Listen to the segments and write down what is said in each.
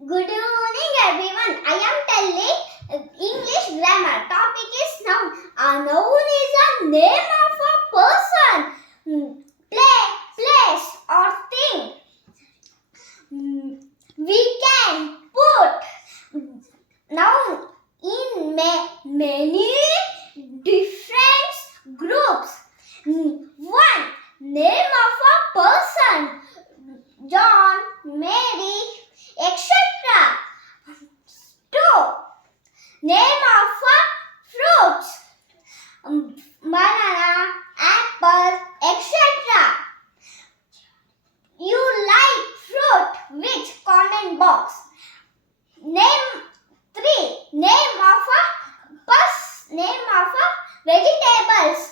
Good evening, everyone. I am telling English grammar. Topic is noun. A noun is a name of a person, place, or thing. We can put noun in many different groups. One, name of a person, John, Mary, etc. 2. Name of a fruits, banana, apple, etc. You like fruit? Which comment box? Name 3. Name of a vegetables,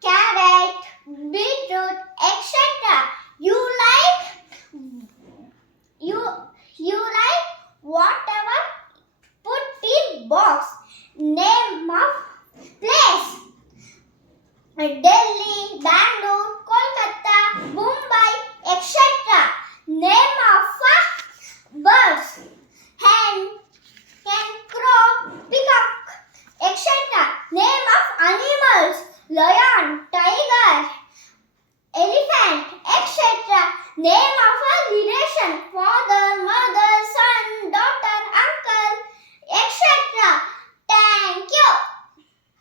carrot, beetroot, etc. You like whatever, put in box. Name of place, Delhi, Bangalore, Kolkata, Mumbai, etc. Name of birds, hen, crow, peacock, etc. Name of animals, lion, tiger, elephant, etc. Name of a